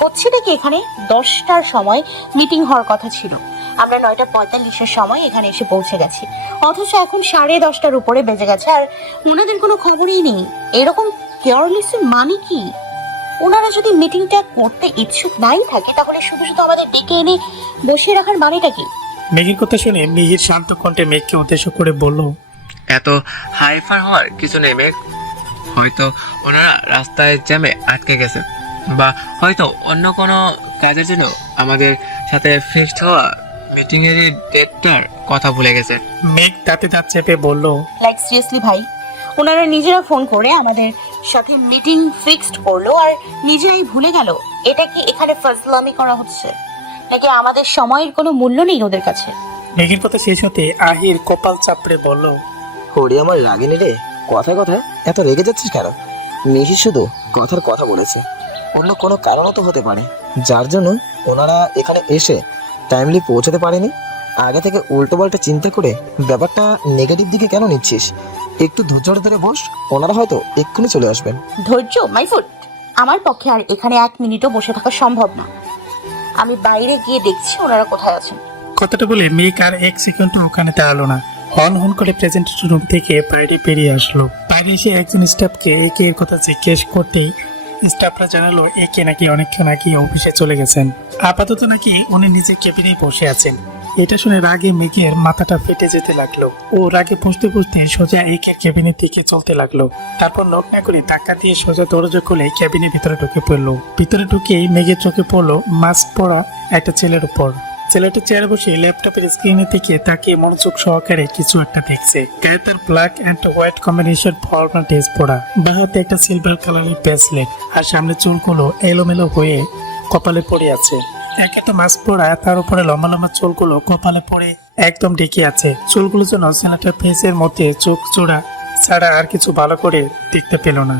হচ্ছেটা কি এখানে? 10টার সময় মিটিং হওয়ার কথা ছিল, আমরা 9:45-এর সময় এখানে এসে পৌঁছে গেছি, অথচ এখন 10:30টার উপরে বেজে গেছে আর ওনাদের কোনো খবরই নেই। এরকম কেয়ারলেসের মানে কি? ওনারা যদি মিটিংটা করতে ইচ্ছুক নাই থাকে তাহলে শুধু শুধু আমাদের ডেকে এনে বসিয়ে রাখার মানেটা কি? মেঘের কথা শুনে মিহির শান্ত কণ্ঠে মেঘকে উদ্দেশ্য করে বলল, এত হাইফার হওয়ার কিছু নেই মেঘ। হয়তো ওনারা রাস্তায় জ্যামে আটকে গেছে, বা হয়তো অন্য কোনো কাজের জন্য আমাদের সাথে ফিক্সড হওয়া মিটিং এর ডেটটার কথা ভুলে গেছে। মেঘ দাঁতে দাঁত চেপে বলল, লাইক সিরিয়াসলি ভাই, ওনারা নিজেরা ফোন করে আমাদের সাথে মিটিং ফিক্সড করলো আর নিজেরাই ভুলে গেল? এটা কি এখানে ফাজলামি করা হচ্ছে, নাকি আমাদের সময়ের কোনো মূল্য নেই ওদের কাছে? মেঘের কথা শেষ হতে আহির কপাল চাপড়ে বলল, হরি আমার রাগিনি রে, কথায় কথায় এত রেগে যাচ্ছিস কেন? মিহি শুধু কথার কথা বলেছে, অন্য কোনো কারণও তো হতে পারে যার জন্য ওনারা এখানে এসে টাইমলি পৌঁছাতে পারেনি। আগে থেকে উল্টো পাল্টা চিন্তা করে ব্যাপারটা নেগেটিভ দিকে কেন নিচ্ছিস? একটু ধৈর্য ধরে বস, ওনারা হয়তো এক্ষুনি চলে আসবেন। ধৈর্য মাই ফুট, আমার পক্ষে আর এখানে 1 মিনিটও বসে থাকা সম্ভব না। আমি বাইরে গিয়ে দেখছি ওনারা কোথায় আছেন। কথাটা বলে মেঘ আর 1 সেকেন্ড ওখানে দাঁড়ালো না, হন হন করে প্রেজেন্টেশন রুম থেকে বাইরে বেরিয়ে আসলো। বাইরে এসে একজন স্টাফকে একে এর কথা জিজ্ঞেস করতেই স্টাফরা জানালো একে নাকি অনেকক্ষণ আগে অফিসে চলে গেছেন, আপাতত নাকি উনি নিজে কেবিনেই বসে আছেন। এটা শুনে রাগে মেঘের মাথাটা ফেটে যেতে লাগলো। ও রাগে পুষতে পুষতে সোজা একের কেবিনের দিকে চলতে লাগলো। তারপর নক না করে ধাক্কা দিয়ে সোজা দরজা খুলে কেবিনের ভিতরে ঢুকে পড়লো। ভিতরে ঢুকেই মেঘের চোখে পড়লো মাস্ক পরা একটা ছেলের উপর। ছেলেটা চেয়ারে বসে ল্যাপটপের স্ক্রিনের দিকে তাকিয়ে মনোযোগ সহকারে কিছু একটা দেখছে। গায়ে তার black and white combination formal dress পরা, বা হাতে একটা সিলভার কালারের ব্রেসলেট, আর সামনে চুলগুলো এলোমেলো হয়ে কপালে পড়ে আছে। একে তো মাস্ক পরা, তার উপরে লম্বা লম্বা চুলগুলো কপালে পড়ে একদম ঢেকে আছে। চুলগুলো যেন ছেলেটার ফেসের মধ্যে চোখ জোড়া ছাড়া আর কিছু ভালো করে দেখতে পেল না,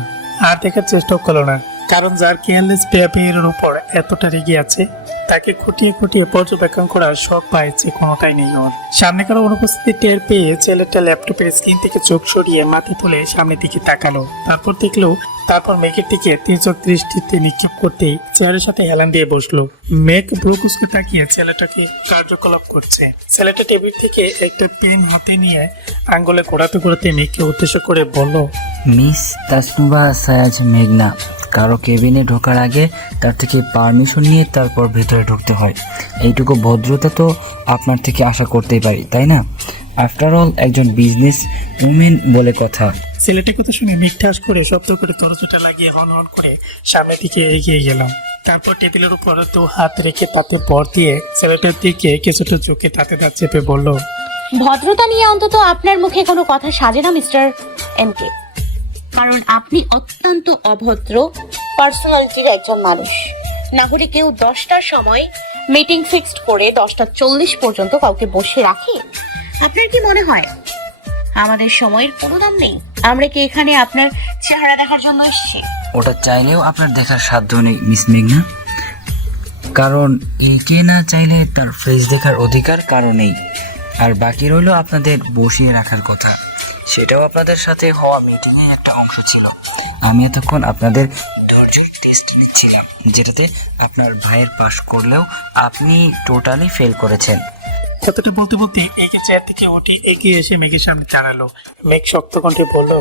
আর দেখার চেষ্টাও করলো না। কারণ যার কেয়ারলেস বিহেভিয়ারের উপর এতটা রেগে আছে তাকে খুঁটিয়ে খুঁটিয়ে পর্যবেক্ষণ করার শখ পাইছে কোনোটাই নেই ওর। সামনে কারো অনুপস্থিতি টের পেয়ে ছেলেটা ল্যাপটপের স্ক্রিন থেকে চোখ সরিয়ে মাথা তুলে সামনের দিকে তাকালো। তারপর মেঘের দিকে তির্যক দৃষ্টিতে নিক্ষেপ করতেই চেয়ারের সাথে হেলান দিয়ে বসলো। মেঘ ব্রুকুসকে তাকিয়ে ছেলেটাকে কার্যকলাপ করছে। ছেলেটা টেবিল থেকে একটা পেন হাতে নিয়ে আঙ্গুলে ঘোরাতে ঘোরাতে মেঘকে উদ্দেশ্য করে বলল, মিস তাসনুবা সায়াজ মেঘনা, কারো কেবিনে ঢোকার আগে তার থেকে পারমিশন নিয়ে তারপর ভেতরে ঢুকতে হয়। এইটুকু ভদ্রতা তো আপনার থেকে আশা করতেই পারি, তাই না? আফটার অল একজন বিজনেস উমেন বলে কথা। ছেলেটির কথা শুনে মিঠাস করে শব্দ করে দরজাটা লাগিয়ে হন হন করে সামনের দিকে এগিয়ে গেলাম। তারপর টেবিলের উপর 2 হাত রেখে তাতে ভর দিয়ে ছেলেটার দিকে কিছুটা চোখে তাতে দাঁত চেপে বলল, ভদ্রতা নিয়ে অন্তত আপনার মুখে কোনো কথা সাজে না মিস্টার এমকে, কারণ আপনি অত্যন্ত অভদ্র পার্সোনালিটির একজন মানুষ। না হলে কেউ 10টার সময় মিটিং ফিক্সড করে 10:40 পর্যন্ত কাউকে বসে রাখে? আপনার কি মনে হয় আমাদের সময়ের কোনো দাম নেই? আমরা কি এখানে আপনার চেহারা দেখার জন্য এসেছি? ওটা চাইলেও আপনার দেখার সাধ্য নেই মিস মেঘনা, কারণ একে না চাইলে তার ফেস দেখার অধিকার কারো নেই। আর বাকি রইল আপনাদের বসিয়ে রাখার কথা, সেটাও আপনাদের সাথে হওয়া মিটিংয়ে একটা অংশ ছিল। আমি এতক্ষণ আপনাদের ধৈর্যের টেস্ট নিচ্ছিলাম, যেটাতে আপনার ভাইয়ের পাশ করলেও আপনি টোটালি ফেল করেছেন। কথাটা বলতে বলতে একে চেয়ার থেকে উঠে এগিয়ে এসে মেঘের সামনে দাঁড়ালো। মেঘ শক্ত কণ্ঠে বলল,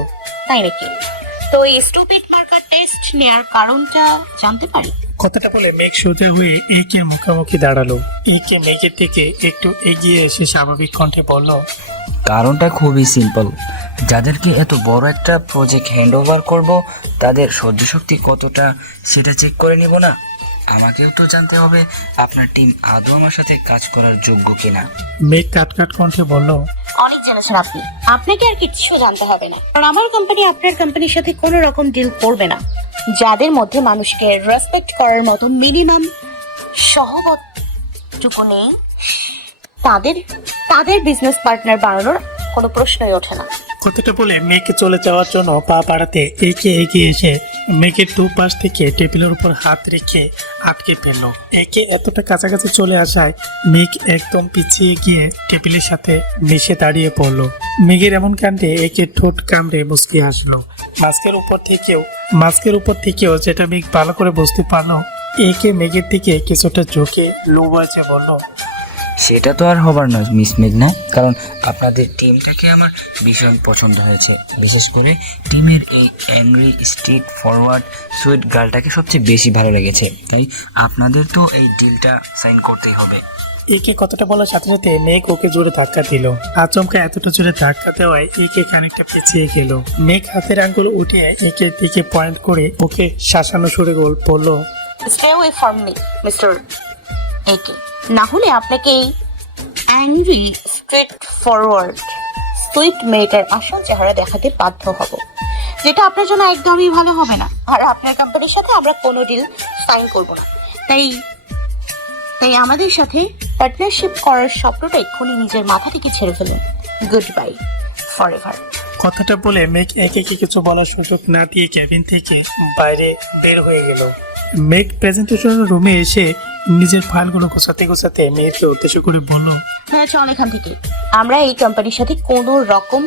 তাই নাকি? তো এই স্টুপিড মার্কার টেস্ট নেয়ার কারণটা জানতে পারি? কথাটা বলে মেঘ সোজা হয়ে একে মুখোমুখি দাঁড়ালো। একে মেঘের থেকে একটু এগিয়ে এসে স্বাভাবিক কণ্ঠে বলল, কারণটা খুবই সিম্পল। যাদেরকে এত বড় একটা প্রজেক্ট হ্যান্ড ওভার করবো তাদের সহ্য শক্তি কতটা সেটা চেক করে নিব না? আমাকেও তো জানতে হবে আপনার টিম আদৌ আমার সাথে কাজ করার যোগ্য কিনা। মেঘ কাট কাট কণ্ঠে বলল, অনেক জেনেছেন আপনি, আপনাকে আর কিচ্ছু জানতে হবে না, কারণ আমার কোম্পানি আপনার কোম্পানির সাথে কোনো রকম ডিল করবে না। যাদের মধ্যে মানুষকে রেসপেক্ট করার মতো মিনিমাম সহবতটুকু নেই তাদের বিজনেস পার্টনার বানানোর কোনো প্রশ্নই ওঠে না। কথাটা বলে মেঘকে চলে যাওয়ার জন্য পা বাড়াতে একে এগিয়ে এসে মেঘের দুপাশ থেকে টেবিলের উপর হাত রেখে আটকে ফেলল। একে এতটা কাছাকাছি চলে আসায় মেঘ একদম পিছিয়ে গিয়ে টেবিলের সাথে মিশে দাঁড়িয়ে পড়লো। মেঘের এমন কাণ্ডে একে ঠোঁট কামড়ে মুচকি আসলো। মাস্কের উপর থেকেও যেটা মেঘ ভালো করে বুঝতে পারলো, একে মেঘের দিকে কিছুটা ঝুঁকে লো ভয়েসে বলল, সেটা তো আর হবার নয় মিস মেঘনা, কারণ আপনাদের টিমটাকে আমার ভীষণ পছন্দ হয়েছে। বিশেষ করে টিমের এই অ্যাংরি স্ট্রিট ফরওয়ার্ড সুইট গার্লটাকে সবচেয়ে বেশি ভালো লেগেছে। তাই আপনাদের তো এই ডিলটা সাইন করতেই হবে। একে কথাটা বলার সাথে সাথে মেঘ ওকে জোরে ধাক্কা দিল। আচমকা এতটা জোরে ধাক্কা দেওয়ায় একে খানিকটা পেছিয়ে গেল। মেঘ হাতের আঙ্গুল উঠে একের দিকে পয়েন্ট করে ওকে শাসানো সুরে বলল, stay away from me mister একে, না হলে আপনাকে এই অ্যাংরি স্ট্রেট ফরওয়ার্ড সুইট মেয়েটার আসল চেহারা দেখাতে বাধ্য হব, যেটা আপনার জন্য একদমই ভালো হবে না। আর আপনার কোম্পানির সাথে আমরা কোনো ডিল সাইন করব না। তাই তাই আমাদের সাথে পার্টনারশিপ করার স্বপ্নটা এক্ষুনি নিজের মাথা থেকে ছেড়ে ফেলুন। Good bye for ever. কথাটা বলে মেঘ একে কিছু বলার সুযোগ না দিয়ে কেবিন থেকে বাইরে বের হয়ে গেল। মেঘ প্রেজেন্টেশন রুমে এসে নিজের ফাইলগুলো গোছাতে গোছাতে মেয়েকে উদ্দেশ্য করে বলল, হ্যাঁ চল এখান থেকে, আমরা এই কোম্পানির সাথে কোনো রকম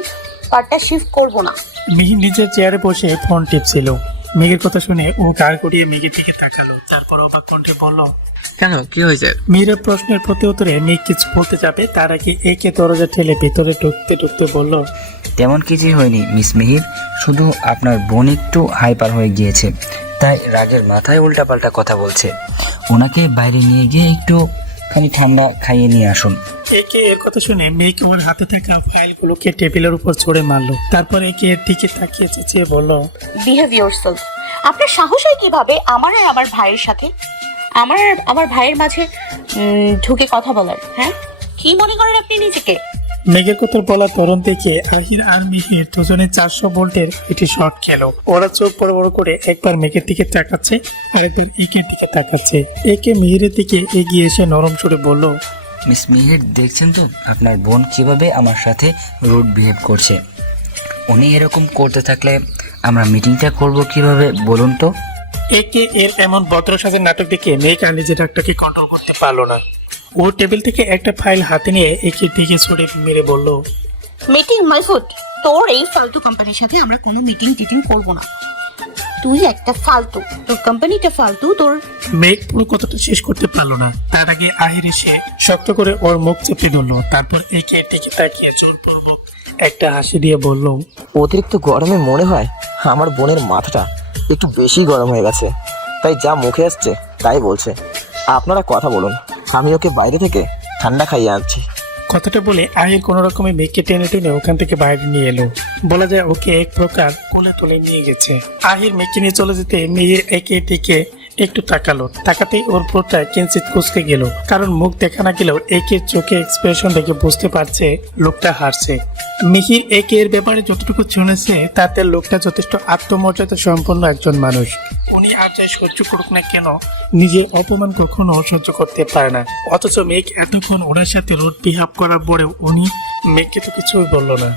পার্টনারশিপ করব না। মিহির নিজের চেয়ারে বসে ফোন টিপছিল। মেঘের কথা শুনে ও গাড় গড়িয়ে মেঘের দিকে তাকালো। তারপর অবাক কণ্ঠে বলল, কেন, কি হয়েছে? মেয়ের প্রশ্নের প্রতি উত্তরে মেঘ কিছু বলতে যাবে তার আগে একে দরজা ঠেলে ভেতরে ঢুকতে ঢুকতে বলল, তেমন কিছুই হয়নি মিস মিহির, শুধু আপনার বোন একটু হাইপার হয়ে গিয়েছে, তাই রাগের মাথায় উল্টাপাল্টা কথা বলছে। ওনাকে বাইরে নিয়ে গিয়ে একটু ঠান্ডা খাইয়ে নিয়ে আসুন। একে এর কথা শুনে মেঘ ওর হাতে থাকা ফাইলগুলোকে টেবিলের উপর ছড়ে মারলো। তারপর একে এর দিকে তাকিয়ে চেঁচিয়ে বলল, বিহেভ ইয়োরসেলফ। আপনার সাহস হয় কিভাবে আমার আর আমার ভাইয়ের সাথে, আমার আর আমার ভাইয়ের মাঝে ঢুকে কথা বলার? হ্যাঁ, কি মনে করেন আপনি নিজেকে? মেঘের কথা বলার ধরন দেখে আহির আর মিহির দুজনে 400 ভোল্টের একটি শট খেলো। ওরা চোখ বড় বড় করে একবার মেঘের দিকে তাকাচ্ছে আর একবার একের দিকে তাকাচ্ছে। একে মিহিরের দিকে এগিয়ে এসে নরম সুরে বলল, মিস মিহির, দেখছেন তো আপনার বোন কিভাবে আমার সাথে রুড বিহেভ করছে। উনি এরকম করতে থাকলে আমরা মিটিংটা করব কিভাবে বলুন তো? একে এর এমন ভদ্র সাজের নাটক দেখে মেঘ আর নিজের রাগটাকে কন্ট্রোল করতে পারলো না। ও টেবিল থেকে একটা ফাইল হাতে নিয়ে একে দিকে ছড়ে মেরে বলল, মিটিং মাই ফুট। তোর এই ফালতু কোম্পানির সাথে আমরা কোনো মিটিং করব না। তুই একটা ফালতু, তোর কোম্পানিটা ফালতু। তোর মেঘ পুরো কথাটা শেষ করতে পারলো না। তার আগে আহির এসে শক্ত করে ওর মুখ চেপে ধরলো। তারপর একে দিকে তাকিয়ে জোরপূর্বক একটা হাসি দিয়ে বলল, অতিরিক্ত গরমে মনে হয় আমার বোনের মাথাটা একটু বেশি গরম হয়ে গেছে, তাই যা মুখে আসছে তাই বলছে। আপনারা কথা বলুন, আমি ওকে বাইরে থেকে ঠান্ডা খাইয়ে আনছি। কথাটা বলে আহির কোনো রকমে মেঘকে টেনে টেনে ওখান থেকে বাইরে নিয়ে এলো। বলা যায় ওকে এক প্রকার কোলে তুলে নিয়ে গেছে। আহির মেঘকে নিয়ে চলে যেতে মেয়ে একে দিকে একটু তাকাতেই ওর পুরোটা কিঞ্চিত কুঁচকে গেল। কারণ মুখ দেখা না গেলেও একের চোখে এক্সপ্রেশন দেখে বুঝতে পারছে লোকটা হারছে। মিহির একের ব্যাপারে যতটুকু শুনেছে তাতে লোকটা যথেষ্ট আত্মমর্যাদা সম্পন্ন একজন মানুষ। উনি আর যাই সহ্য করুক না কেন, নিজের অপমান কখনো সহ্য করতে পারে না। অথচ মেঘ এতক্ষণ ওনার সাথে রোড বিহেভ করার পরেও উনি মেঘকে তো কিছুই বললো না,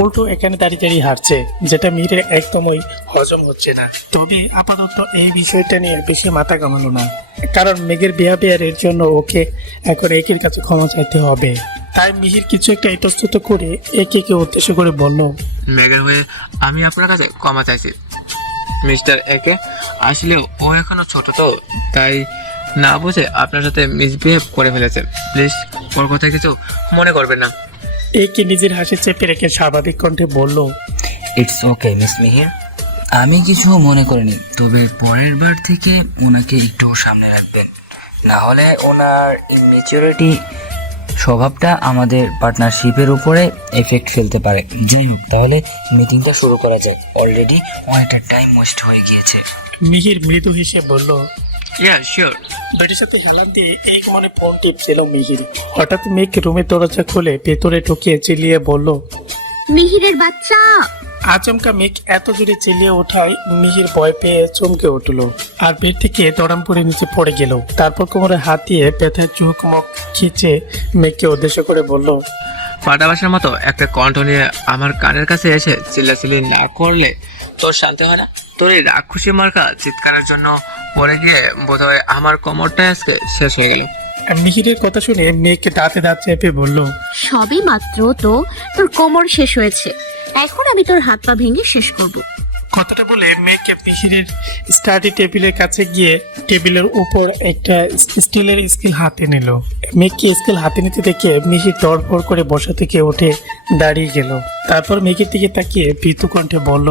উল্টো এখানে দাঁড়িয়ে হারছে, যেটা মিহিরের একদমই হজম হচ্ছে না। তবে আপাতত এই বিষয়টা নিয়ে বেশি মাথা ঘামালো না, কারণ মেঘের বিহেভিয়ারের জন্য ওকে এখন একের কাছে ক্ষমা চাইতে হবে। তাই মিহির কিছু একটা ইতস্তত করে একে উদ্দেশ্য করে বলল, মেঘের হয়ে আমি আপনার কাছে ক্ষমা চাইছি মিস্টার একে। আসলে ও এখনো ছোট, তো তাই না বুঝে আপনার সাথে মিসবিহেভ করে ফেলেছে। প্লিজ ওর কথা কিছু মনে করবেন না। একে নিজের হাসি চেপে রেখে স্বাভাবিক কণ্ঠে বলল, ইটস ওকে মিস মিহির, আমি কিছু মনে করিনি। তবে পরের বার থেকে ওনাকে একটু সামনে রাখবেন, না হলে ওনার ইমেচিউরিটি স্বভাবটা আমাদের পার্টনারশিপের উপরে এফেক্ট ফেলতে পারে। যাই হোক, তাহলে মিটিংটা শুরু করা যায়। অলরেডি অনেকটা টাইম ওয়েস্ট হয়ে গিয়েছে। মিহির মৃদু হেসে বলল, ইয়া শিওর। বেটির সাথে হেলান দিয়ে এই মনে ফোন টিপছিল মিহির। হঠাৎ মেঘ রুমের দরজা খুলে ভেতরে ঢুকিয়ে চিল্লিয়ে বলল, মিহিরের বাচ্চা। আচমকা মেঘ এত জোরে চিল্লিয়ে ওঠায় মিহির ভয় পেয়ে চমকে উঠল আর বেড থেকে দড়াম পড়ে নিচে পড়ে গেল। তারপর কোমরে হাত দিয়ে ব্যথার চোখ মুখ খিচে মেঘকে উদ্দেশ্য করে বলল, ফাটাবাসের মতো একটা কণ্ঠ নিয়ে আমার কানের কাছে এসে চিল্লাচিল্লি না করলে তোর শান্তি হয় না? তোর এই রাক্ষসী মার্কা চিৎকারের জন্য পরে গিয়ে বোধহয় আমার কোমরটা আজকে শেষ হয়ে গেল। মিহিরের কথা শুনে মেঘকে দাঁতে দাঁত চেপে বলল, সবে মাত্র তো তোর কোমর শেষ হয়েছে, এখন আমি তোর হাত পা ভেঙে শেষ করব। কথাটা বলে মেয়েকে মিহিরের স্টাডি টেবিলের কাছে গিয়ে টেবিলের উপর একটা স্টিলের স্কেল হাতে নিল। মেয়েকে স্কেল হাতে নিতে দেখে মিহির তড়ফড় করে বসা থেকে উঠে দাঁড়িয়ে গেল। তারপর মেয়েকে দিকে তাকিয়ে ভীতু কণ্ঠে বলল,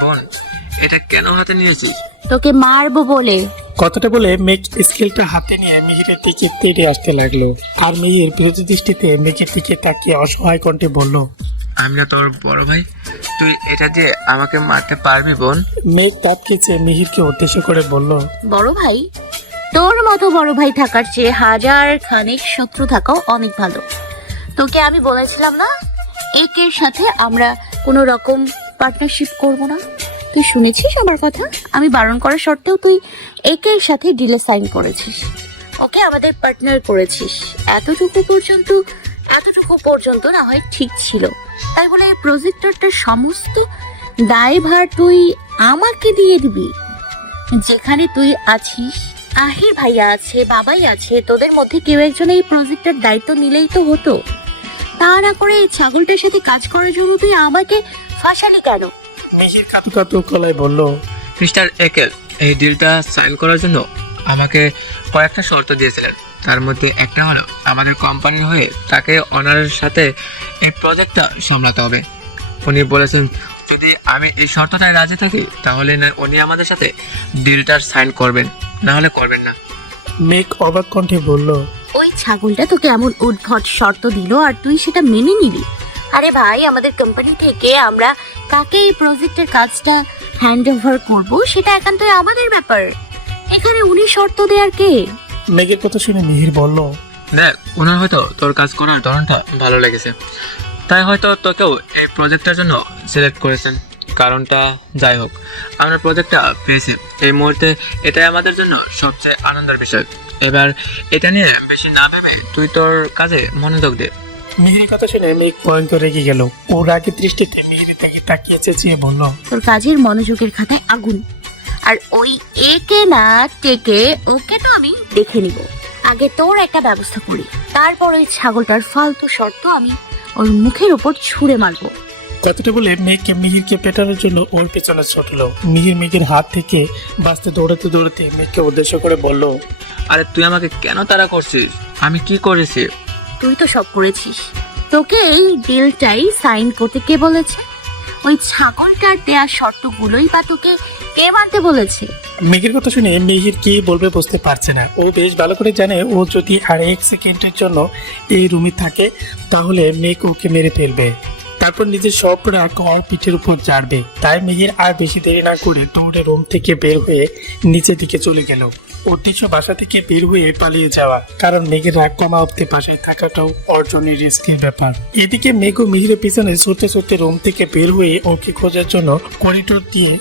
বোন, এটা কেন হাতে নিয়েছিস? তোকে মারবো বলে। কথাটা বলে মেঘ স্কেলটা হাতে নিয়ে মিহিরের দিকে তেড়ে আসতে লাগলো। আর মিহির বিরোধী দৃষ্টিতে মেঘের দিকে তাকিয়ে অসহায় কণ্ঠে বলল, আমি না তোর বড় ভাই, তুই এটা দিয়ে আমাকে মারতে পারবি বোন? মেঘ দাঁত খেয়েছে মিহিরকে উদ্দেশ্য করে বলল, বড় ভাই? তোর মতো বড় ভাই থাকার চেয়ে হাজার খানেক শত্রু থাকাও অনেক ভালো। তোকে আমি বলেছিলাম না একের সাথে আমরা কোনো রকম পার্টনারশিপ করব না? তুই শুনেছিস আমার কথা? আমি বারণ করা সত্ত্বেও তুই একের সাথে ডিলে সাইন করেছিস, ওকে আমাদের পার্টনার করেছিস। এতটুকু পর্যন্ত না হয় ঠিক ছিল, তাই বলে এই প্রজেক্টরটার সমস্ত দায়ভার তুই আমাকে দিয়ে দিবি? যেখানে তুই আছিস, আহির ভাইয়া আছে, বাবাই আছে, তোদের মধ্যে কেউ একজন এই প্রজেক্টের দায়িত্ব নিলেই তো হতো। তা না করে এই ছাগলটার সাথে কাজ করার জন্য তুই আমাকে ফাঁসালি কেন? মিহির কাতু কাতু গলায় বলল, মিস্টার একেল এই ডিলটা সাইন করার জন্য আমাকে কয়েকটা শর্ত দিয়েছিলেন। তার মধ্যে একটা হলো আমাদের কোম্পানির হয়ে তাকে ওনারের সাথে এই প্রজেক্টটা সামলাতে হবে। উনি বলেছেন যদি আমি এই শর্তটায় রাজি থাকি তাহলে না উনি আমাদের সাথে ডিলটার সাইন করবেন, না হলে করবেন না। মেঘ অবাক কণ্ঠে বলল, ওই ছাগলটা তোকে এমন উদ্ভট শর্ত দিল আর তুই সেটা মেনে নিলি? আরে ভাই, আমাদের কোম্পানি থেকে আমরা কাকে এই প্রজেক্টের কাজটা হ্যান্ড ওভার করবো সেটা একান্তই আমাদের ব্যাপার। এখানে উনি শর্ত দেয়ার কে? মেঘের কথা শুনে মিহির বলল, দেখ, ওনার হয়তো তোর কাজ করার ধরনটা ভালো লেগেছে, তাই হয়তো তোকেও এই প্রজেক্টটার জন্য সিলেক্ট করেছেন। কারণটা যাই হোক, আমরা প্রজেক্টটা পেয়েছি এই মুহূর্তে, এটাই আমাদের জন্য সবচেয়ে আনন্দের বিষয়। এবার এটা নিয়ে বেশি না ভেবে তুই তোর কাজে মনোযোগ দে। মিহিরের কথা শুনে মেঘ ভয়ঙ্কর রেগে গেল। ও রাগের দৃষ্টিতে মিহিরের দিকে তাকিয়ে চেঁচিয়ে বলল, তোর কাজের মনোযোগের খাতায় আগুন। আর ওই একে না টেকে ওকে তো আমি দেখে নিব। আগে তোর একটা ব্যবস্থা করি, তারপর ওই ছাগলটার ফালতু শর্ত আমি ওর মুখের উপর ছুঁড়ে মারবো। কথাটা বলে মেঘকে মিহিরকে পেটানোর জন্য ওর পেছনে ছুটল। মিহির মেঘের হাত থেকে বাঁচতে দৌড়াতে দৌড়াতে মেঘকে উদ্দেশ্য করে বলল, আরে তুই আমাকে কেন তাড়া করছিস? আমি কি করেছি? তুই তো সব করেছিস। তোকে এই ডিলটাই সাইন করতে কে বলেছে? ওই ছাগলটার দেয়া শর্তগুলোই বা তোকে কে মানতে বলেছে? মেঘের কথা শুনে মিহির কি বলবে বুঝতে পারছে না। ও বেশ ভালো করে জানে ও যদি আর এক সেকেন্ডের জন্য এই রুমে থাকে তাহলে মেঘ ওকে মেরে ফেলবে, তারপর নিজের সব রাগ ওর পিঠের উপর ঝাড়বে। তাই মিহির আর বেশি দেরি না করে দৌড়ে রুম থেকে বের হয়ে নিচের দিকে চলে গেল। উদ্দেশ্য বাসা থেকে বের হয়ে পালিয়ে যাওয়া, কারণ মেঘের রাগ কমা অব্দি বাসায় থাকাটাও অর্জনের রিস্কের ব্যাপার। এদিকে মেঘ ও মিহিরের পিছনে ছুটতে ছুটতে রুম থেকে বের হয়ে ওকে খোঁজার জন্য করিডোর দিয়ে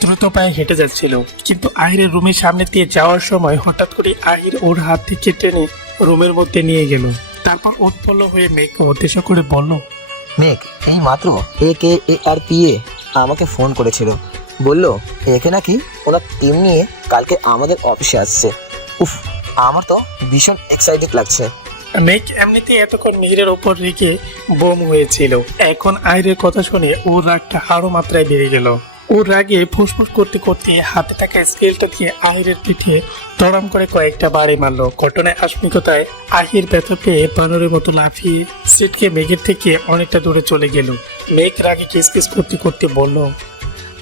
দ্রুত পায়ে হেঁটে যাচ্ছিল। কিন্তু আহিরের রুমের সামনে দিয়ে যাওয়ার সময় হঠাৎ করে আহির ওর হাত থেকে টেনে রুমের মধ্যে নিয়ে গেল। তারপর উৎপন্ন হয়ে মেঘকে উদ্দেশ্য করে বলল, মেঘ এই মাত্র AKARPA আমাকে ফোন করেছিল, বলল একে নাকি ওনার টিম নিয়ে কালকে আমাদের অফিসে আসছে। উফ, আমার তো ভীষণ এক্সাইটেড লাগছে। মেঘ এমনিতেই এতক্ষণ মিহিরের ওপর রেখে বোম হয়েছিল, এখন আহিরের কথা শুনে ওর রাগটা আরো মাত্রায় বেড়ে গেল। ওর রাগে ফুসফুস করতে করতে হাতে থাকা স্কেলটা দিয়ে আহিরের পিঠে তড়াম করে কয়েকটা বাড়ি মারলো। ঘটনায় আকস্মিকতায় আহির ব্যথা পেয়ে বানরের মতো লাফিয়ে সিটকে মেঘের থেকে অনেকটা দূরে চলে গেল। মেঘ রাগে কিসকিস করতে করতে বলল,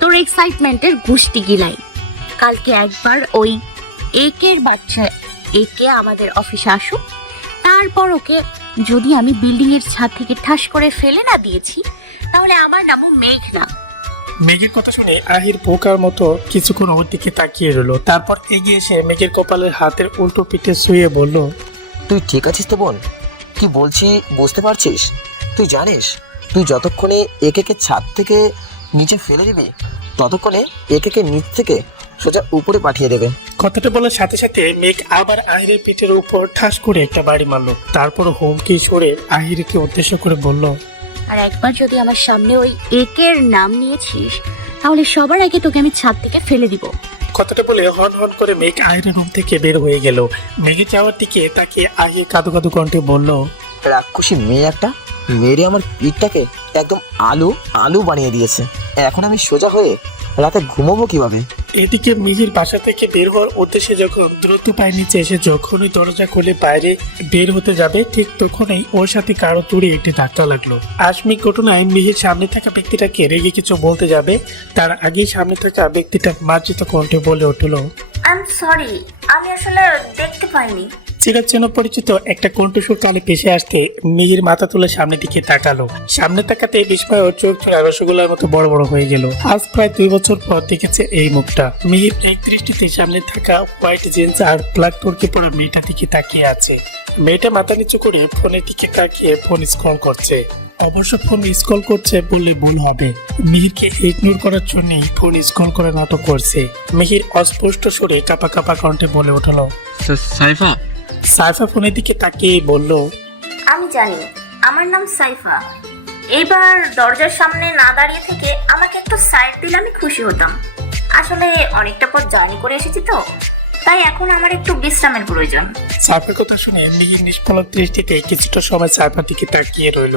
তোর এক্সাইটমেন্টের গুষ্টি গিলাই। কালকে একবার ওই একের বাচ্চা একে আমাদের অফিসে আসুক, তারপর ওকে যদি আমি বিল্ডিং এর ছাদ থেকে ঠাস করে ফেলে না দিয়েছি তাহলে আমার নামও মেঘ না। মেঘের কথা শুনে আহির বোকার মতো কিছুক্ষণ ওর দিকে তাকিয়ে রইল। তারপর এগিয়ে এসে মেঘের কপালের হাতের উল্টো পিঠে শুয়ে বলল, তুই ঠিক আছিস তো বোন? কি বলছি বুঝতে পারছিস? তুই জানিস তুই যতক্ষণে একে ছাদ থেকে নিচে ফেলে দিবি ততক্ষণে একে নিচ থেকে সোজা উপরে পাঠিয়ে দেবে। কথাটা বলার সাথে সাথে মেঘ আবার আহিরের পিঠের উপর ঠাস করে একটা বাড়ি মারলো। তারপর হুমকি সরে আহিরকে উদ্দেশ্য করে বলল, আর একবার যদি আমার সামনে ওই একের নাম নিয়েছিস তাহলে সবার আগে তোকে আমি ছাদ থেকে ফেলে দিব। কথাটা বলে হন হন করে মেঘ আহিরের রুম থেকে বের হয়ে গেল। মেঘে যাওয়ার দিকে তাকে আহির কাদু কাদু কণ্ঠে বলল, রাক্ষসী মেয়ে একটা, মেরে আমার পিঠটাকে একদম আলু আলু বানিয়ে দিয়েছে। এখন আমি সোজা হয়ে রাতে ঘুমোবো কিভাবে? এদিকে মিহির বাসা থেকে বের হওয়ার উদ্দেশ্যে যখন দ্রুত পায়ে নিচে এসে যখনই দরজা খুলে বাইরে বের হতে যাবে ঠিক তখনই ওর সাথে কারো তুড়ি একটি ধাক্কা লাগলো। আকস্মিক ঘটনায় মিহির সামনে থাকা ব্যক্তিটাকে রেগে কিছু বলতে যাবে, তার আগেই সামনে থাকা ব্যক্তিটা মার্জিত কণ্ঠে বলে উঠল, আই এম সরি, আমি আসলে দেখতে পাইনি। চিরাচেনা পরিচিত একটা কণ্ঠস্বর কানে ভেসে আসতে মিহির মাথা তুলে সামনের দিকে তাকালো। সামনে তাকাতে বিস্ময় ওর চোখ ছোড়া রসগোল্লার মতো বড় বড় হয়ে গেল। আজ প্রায় 2 বছর পর দেখেছে এই মুখটা। মিহির এক দৃষ্টিতে সামনে থাকা হোয়াইট জিন্স আর ব্ল্যাক টর্কি পরা মেয়েটা দিকে তাকিয়ে আছে। মেয়েটা মাথা নিচু করে ফোনের দিকে তাকিয়ে ফোন স্ক্রল করছে। অবশ্য ফোন স্ক্রল করছে বললে ভুল হবে, মিহিরকে ইগনোর করার জন্যই ফোন স্ক্রল করে নাটক করছে। মিহির অস্পষ্ট সুরে কাপা কাপা কণ্ঠে বলে উঠলো, সাইফা। সাইফা ফোনের দিকে তাকিয়ে বলল, আমি জানি আমার নাম সাইফা। এইবার দরজার সামনে না দাঁড়িয়ে থেকে আমাকে একটু সাইড দিলে আমি খুশি হতাম। আসলে অনেকটা পথ জার্নি করে এসেছি তো, তাই এখন আমার একটু বিশ্রামের প্রয়োজন। সাইফার কথা শুনে মিহির নিষ্পলক দৃষ্টিতে কিছুটা সময় সাইফার দিকে তাকিয়ে রইল।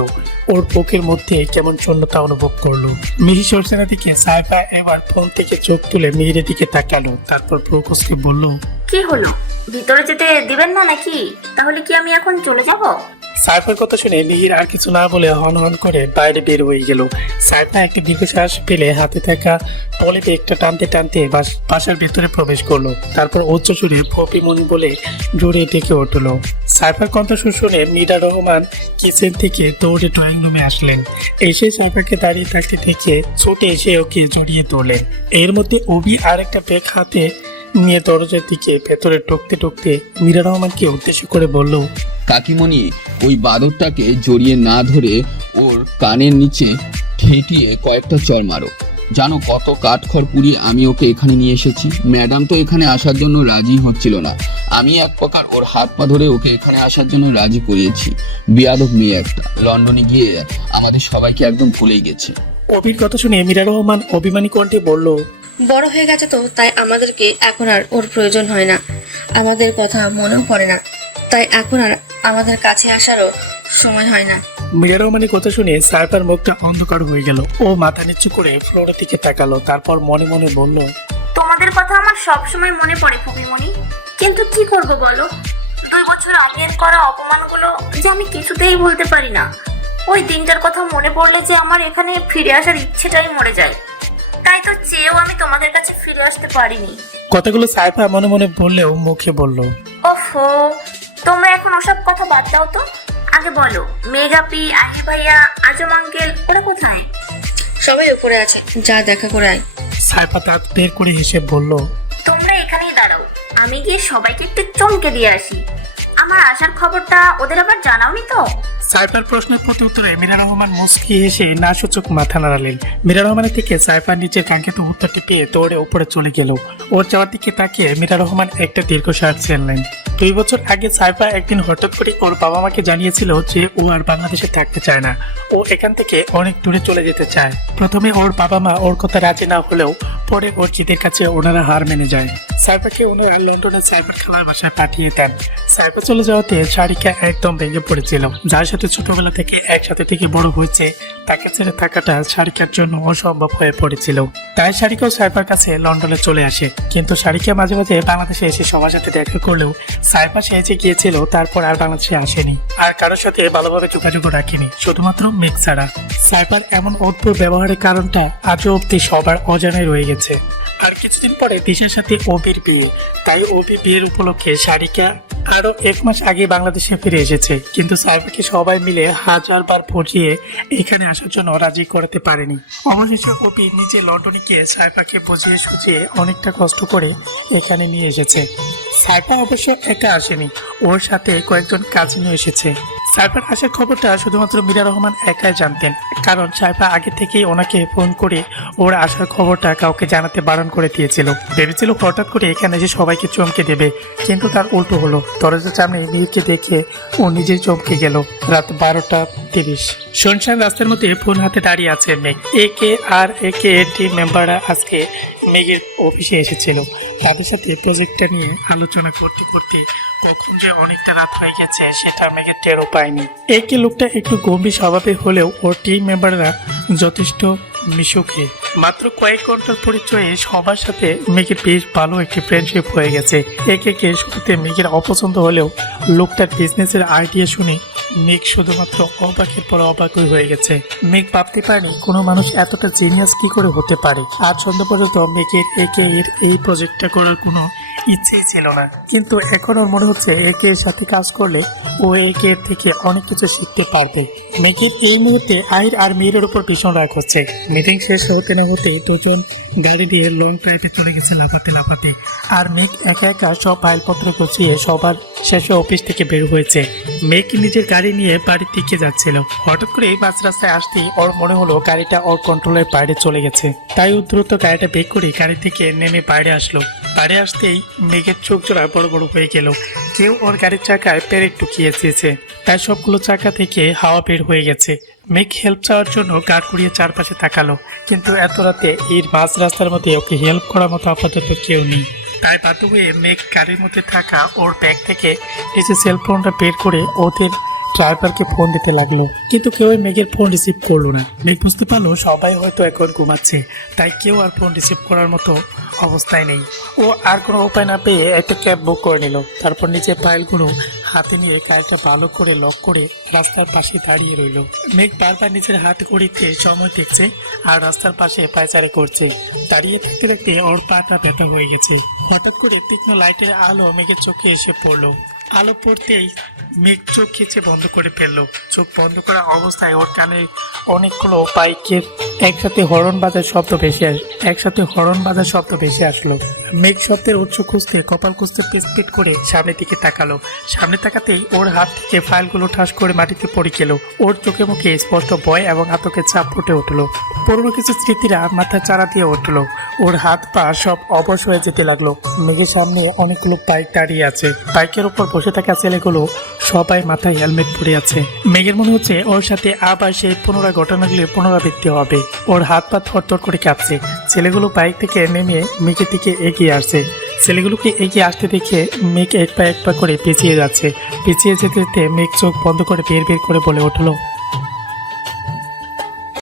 ওর বুকের মধ্যে কেমন শূন্যতা অনুভব করলো। মিহির সরসেনা দিকে সাইফা এবার ফোন থেকে চোখ তুলে মিহিরের দিকে তাকালো, তারপর প্রকোষকে বলল, কি হলো, ভিতরে যেতে দিবেন না নাকি? তাহলে কি আমি এখন চলে যাব? সাইফার কথা শুনে মিহির আর কিছু না বলে হন হন করে বাইরে বের হয়ে গেল। সাইফা একটা দীর্ঘশ্বাস ফেলে হাতে থাকা টলি ব্যাগটা টানতে টানতে বাসার ভেতরে প্রবেশ করলো। তারপর উচ্চ সুরে ফপি মনি বলে জোরে ডেকে উঠলো। সাইফার কণ্ঠস্বর শুনে মীরা রহমান কিচেন থেকে দৌড়ে ড্রয়িং রুমে আসলেন। এসে সাইফাকে দাঁড়িয়ে থাকতে দেখে ছুটে এসে ওকে জড়িয়ে তোলেন। এর মধ্যে অভি আরেকটা ব্যাগ হাতে নিয়ে দরজার দিকে ভেতরে ঢুকতে ঢুকতে মীরা রহমানকে উদ্দেশ্য করে বলল, কাকিমণি, ওই বাদরটাকে জড়িয়ে না ধরে ওর কানের নিচে ঠেটিয়ে কয়েকটা চর মারো। জানো কত কাঠখড় পুড়িয়ে আমি ওকে এখানে নিয়ে এসেছি। ম্যাডাম তো এখানে আসার জন্য রাজি হচ্ছিল না, আমি এক প্রকার ওর হাত পা ধরে ওকে এখানে আসার জন্য রাজি করিয়েছি। বেয়াদব মেয়ে একটা, লন্ডনে গিয়ে আমাদের সবাইকে একদম ভুলেই গেছে। অভির কথা শুনে মীরা রহমান অভিমানী কণ্ঠে বলল, বড় হয়ে গেছে তো, তাই আমাদেরকে এখন আর ওর প্রয়োজন হয় না। আমাদের কথা মনেও পড়ে না, তাই এখন আর আমাদের কাছে আসারও সময় হয় না। মীরা রহমানের কথা শুনে সাইফার মুখটা অন্ধকার হয়ে গেল। ও মাথা নিচু করে ফ্লোরের দিকে তাকালো, তারপর মনে মনে বলল, তোমাদের কথা আমার সব সময় মনে পড়ে ফুপিমণি, কিন্তু কি করব বলো? 2 বছর আগের করা অপমানগুলো যে আমি কিছুতেই ভুলতে পারি না। ওই দিনটার কথা মনে পড়লে যে আমার এখানে ফিরে আসার ইচ্ছেটাই মরে যায়। তাই তো চেয়েও আমি তোমাদের কাছে ফিরে আসতে পারিনি। কথাগুলো সাইফা মনে মনে বললেও মুখে বলল, ওফো, তোমরা এখন ওসব কথা বাদ দাও তো। আগে বলো, মেগাপি, আহির ভাইয়া, আজম আঙ্কেল ওরা কোথায়? সবাই উপরে আছে, যা দেখা করে আয়। সাইফা দাঁত বের করে হেসে বলল, তোমরা এখানেই দাঁড়াও, আমি গিয়ে সবাইকে একটু চমকে দিয়ে আসি। আমার আসার খবরটা ওদের আবার জানাওনি তো? সাইফার প্রশ্নের প্রতি উত্তরে মীরা রহমান মুস্কি হেসে না সূচক মাথা নাড়ালেন। মীরা রহমানের থেকে সাইফার নিচের কাঙ্ক্ষিত উত্তরটি পেয়ে দৌড়ে উপরে চলে গেল। ওর যাওয়ার দিকে তাকিয়ে মীরা রহমান একটা দীর্ঘশ্বাস ফেললেন। 2 বছর আগে সাইফা একদিন হঠাৎ করে ওর বাবা মাকে জানিয়েছিল যে ও আর বাংলাদেশে থাকতে চায় না, ও এখান থেকে অনেক দূরে চলে যেতে চায়। প্রথমে ওর বাবা মা ওর কথা রাজি না হলেও পরে ওর জিদের কাছে ওনারা হার মেনে যায়। সাইফাকে ওনারা লন্ডনে সাইফার খালার বাসায় পাঠিয়ে দেন। সাইফা চলে যাওয়াতে সারিকা একদম ভেঙে পড়েছিল। যার সাথে ছোটবেলা থেকে একসাথে থেকে বড় হয়েছে তাকে ছেড়ে থাকাটা সারিকার জন্য অসম্ভব হয়ে পড়েছিল। তাই সারিকাও সাইফার কাছে লন্ডনে চলে আসে। কিন্তু সারিকা মাঝে মাঝে বাংলাদেশে এসে সবার সাথে দেখা করলেও সাইফা সেজে গিয়েছিল, তারপর আর বাংলাদেশে আসেনি, আর কারোর সাথে ভালোভাবে যোগাযোগও রাখেনি, শুধুমাত্র মেঘ ছাড়া। সাইফার এমন অদ্ভুত ব্যবহারের কারণটা আজও অব্দি সবার অজানায় রয়ে গেছে। আর কিছুদিন পরে দিশার সাথে অবির বিয়ে, তাই অবি বিয়ের উপলক্ষে সারিকা আরো 1 মাস আগে বাংলাদেশে ফিরে এসেছে। কিন্তু সাইফাকে সবাই মিলে 1000বার বুঝিয়ে এখানে আসার জন্য রাজি করাতে পারেনি। অবশেষে অবি নিজে লন্ডনে গিয়ে সাইফাকে বুঝিয়ে সুঝিয়ে অনেকটা কষ্ট করে এখানে নিয়ে এসেছে। সাইফা অবশ্য একা আসেনি, ওর সাথে কয়েকজন কাজিনও এসেছে। সাইফার আসার খবরটা শুধুমাত্র মীরা রহমান একাই জানতেন, কারণ সাইফা আগে থেকেই ওনাকে ফোন করে ওর আসার খবরটা কাউকে জানাতে বারণ করে দিয়েছিল। ভেবেছিল হঠাৎ করে এখানে এসে সবাইকে চমকে দেবে, কিন্তু তার উল্টো হলো। দরজার সামনে মিহিরকে দেখে ও নিজেই চমকে গেল। রাত 12:30। শুনশান রাস্তার মধ্যে ফোন হাতে দাঁড়িয়ে আছে মেঘ। একে টিম মেম্বাররা আজকে মেঘের অফিসে এসেছিল। তাদের সাথে প্রজেক্টটা নিয়ে আলোচনা করতে করতে কখন যে অনেকটা রাত হয়ে গেছে সেটা মেঘের টেরও পায়নি। একে লোকটা একটু গম্ভীর স্বভাবে হলেও ওর টিম মেম্বাররা যথেষ্ট মিশুকে। মাত্র কয়েক ঘন্টার পরিচয়ে সবার সাথে মেঘের বেশ ভালো একটি ফ্রেন্ডশিপ হয়ে গেছে। একে শুরুতে মেঘের অপছন্দ হলেও লোকটার বিজনেসের আইডিয়া শুনে মেঘ শুধুমাত্র অবাকের পর অবাকই হয়ে গেছে। মেঘ ভাবতে পারেনি কোনো মানুষ এতটা জিনিয়াস কি করে হতে পারে। আজ সন্ধ্যা পর্যন্ত মেঘের এর এই প্রজেক্টটা করার কোনো ইচ্ছেই ছিল না, কিন্তু এখন ওর মনে হচ্ছে এর সাথে কাজ করলে ও এর থেকে অনেক কিছু শিখতে পারবে। মেঘের এই মুহূর্তে আহির আর মেয়ের উপর ভীষণ রাগ হচ্ছে। মিটিং শেষ হতে না হতে দুজন গাড়ি দিয়ে লং ড্রাইভে চলে গেছে লাফাতে লাফাতে। আর মেঘ একা একা সব ফাইলপত্র গুছিয়ে সবার শেষে অফিস থেকে বের হয়েছে। মেঘ নিজের গাড়ি নিয়ে বাড়ির দিকে যাচ্ছিল। হঠাৎ করে মাঝ রাস্তায় আসতেই ওর মনে হলো গাড়িটা ওর কন্ট্রোলের বাইরে চলে গেছে। তাই ও দ্রুত গাড়িটা বের করে গাড়ি থেকে নেমে বাইরে আসলো। বাইরে আসতেই মেঘের চোখ জোড়া বড় বড় হয়ে গেল। কেউ ওর গাড়ির চাকায় পেরেক ঢুকিয়ে দিয়েছে, তাই সবগুলো চাকা থেকে হাওয়া বের হয়ে গেছে। মেঘ হেল্প চাওয়ার জন্য গা ঘুরিয়ে চারপাশে তাকালো, কিন্তু এত রাতে এই মাঝ রাস্তার মধ্যে ওকে হেল্প করার মতো আপাতত কেউ নেই। তাই বাধ্য হয়ে মেঘ গাড়ির মধ্যে থাকা ওর ব্যাগ থেকে এই যে সেলফোনটা বের করে ওদের ড্রাইভারকে ফোন দিতে লাগলো, কিন্তু কেউ মেঘের ফোন রিসিভ করলো না। মেঘ বুঝতে পারলো সবাই হয়তো এখন ঘুমাচ্ছে, তাই কেউ আর ফোন রিসিভ করার মতো অবস্থায় নেই। ও আর কোনো উপায় না পেয়ে একটা ক্যাব বুক করে নিল। তারপর নিজের ফাইলগুলো হাতে নিয়ে গাড়িটা ভালো করে লক করে রাস্তার পাশে দাঁড়িয়ে রইল। মেঘ বারবার নিজের হাত ঘড়িতে সময় দেখছে আর রাস্তার পাশে পায়চারি করছে। দাঁড়িয়ে থাকতে থাকতে ওর পাটা ব্যথা হয়ে গেছে। হঠাৎ করে তীক্ষ্ণ লাইটের আলো মেঘের চোখে এসে পড়লো। আলো পড়তেই মেঘ চোখ খিচে বন্ধ করে ফেললো। চোখ বন্ধ করা অবস্থায় ওর কানে অনেকগুলো বাইকের একসাথে হর্ন বাজার শব্দ ভেসে আসলো। মেঘ শব্দের উৎস খুঁজতে কপাল খুঁজতে পিট করে সামনের দিকে তাকালো। সামনে তাকাতেই ওর হাত থেকে ফাইলগুলো ঠাস করে মাটিতে পড়ে গেল। ওর চোখে মুখে স্পষ্ট ভয় এবং আতঙ্কের চাপ ফুটে উঠলো। পুরনো কিছু স্মৃতিরা মাথা চারা দিয়ে উঠলো। ওর হাত পা সব অবশ হয়ে যেতে লাগলো। মেঘের সামনে অনেকগুলো বাইক দাঁড়িয়ে আছে। বাইকের উপর বসে থাকা ছেলেগুলো সবাই মাথায় হেলমেট পরে আছে। মেঘের মনে হচ্ছে ওর সাথে আবার সেই ঘটনাগুলি পুনরাবৃত্তি হবে। ওর হাত পা থরথর করে কাঁপছে। ছেলেগুলো বাইক থেকে নেমে মেঘের দিকে এগিয়ে আসছে। ছেলেগুলোকে এগিয়ে আসতে দেখে মেঘ এক পা করে পিছিয়ে যাচ্ছে। পিছিয়ে যেতে যেতে মেঘ চোখ বন্ধ করে বের করে বলে উঠলো,